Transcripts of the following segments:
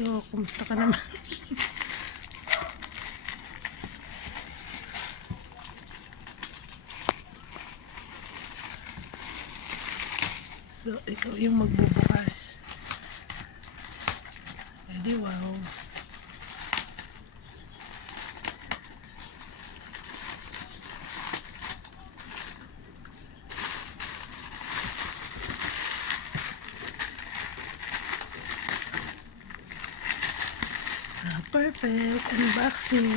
So, kumusta ka naman? So, ikaw yung magbubukas. Edi wow. Perfect. Unboxing.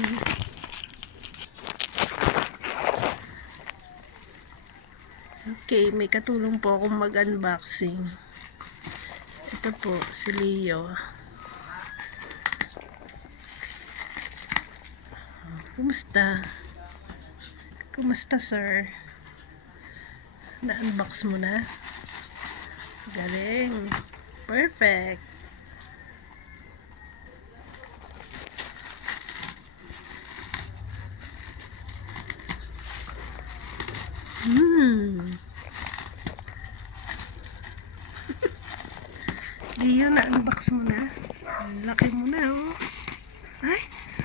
Okay, may katulong po akong mag-unboxing. Ito po, si Leo. Kumusta? Kumusta, sir? Na-unbox mo na? Galing. Perfect. Leo, na-unbox mo na? Ang laki mo na, oh. Ay,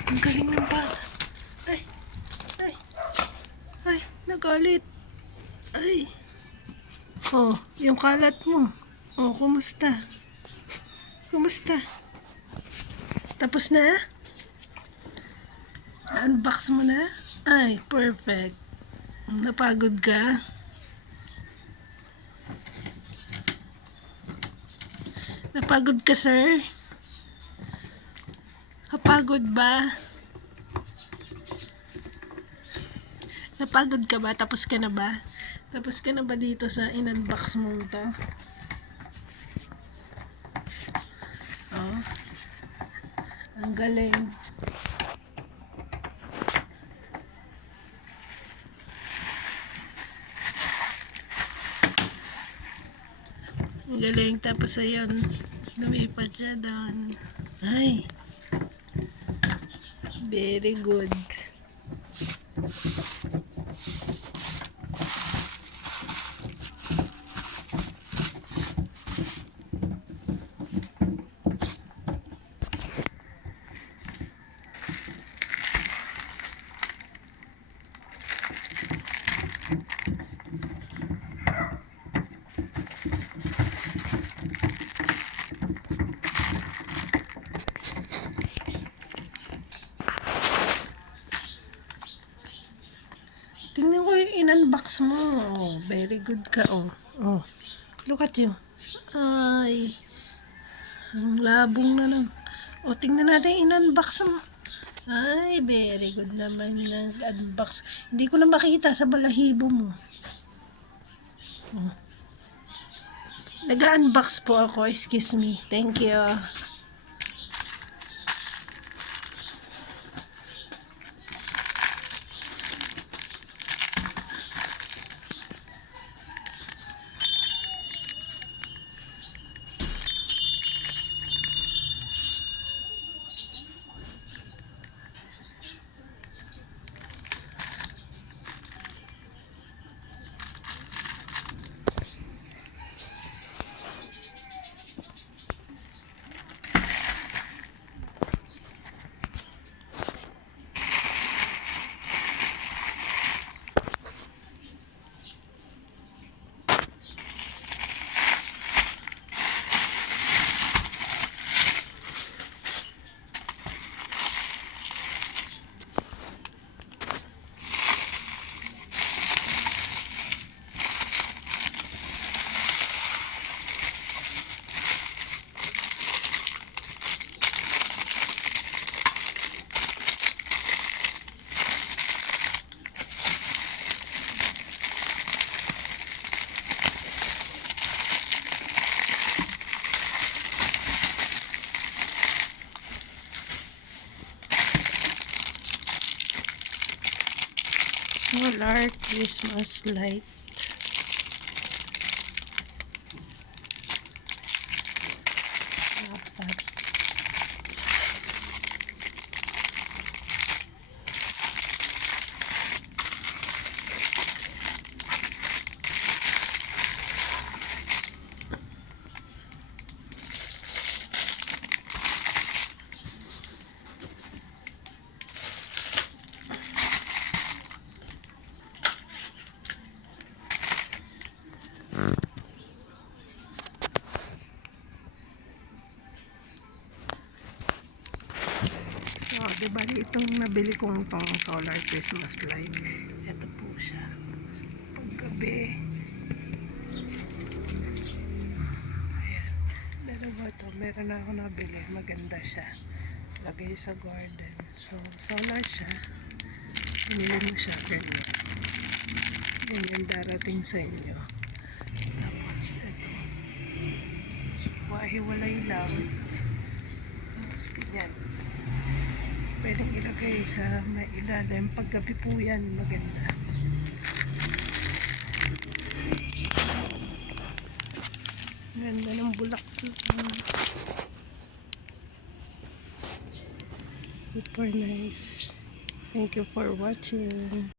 ang galing ng bag. Ay, ay, ay, nagalit. Ay. Oh, yung kalat mo. Oh, kumusta? Kumusta? Tapos na? Na-unbox mo na? Ay, perfect. Napagod ka? Napagod ka, sir? Kapagod ba? Napagod ka ba? Tapos ka na ba? Tapos ka na ba dito sa in-unbox mo to? Oh, ang galing. Ang galing. Tapos ayun, lumipat siya doon. Ay, very good. Tingnan ko yung in-unbox mo. Oh, very good ka, oh. Oh, look at you. Ay, ang labong na lang. Oh, tingnan natin yung in-unbox mo. Ay, very good naman nag-unbox. Hindi ko na makita sa balahibo mo. Oh. Nag-unbox po ako. Excuse me. Thank you. Solar Christmas light. Apat. nabili kong pang solar Christmas light. Ito po siya. Paggabi. Ayan. Dalawa to. Meron na ako nabili. Maganda siya. Lagay sa garden. So, solar siya. Pinili mo siya. Ganyan. Ganyan darating sa inyo. Tapos, ito. Wahiwalay lang. Tapos, ganyan. Pwedeng ilagay sa may ilalim. Paggabi po yan, maganda. Ganda ng bulak. Super nice. Thank you for watching.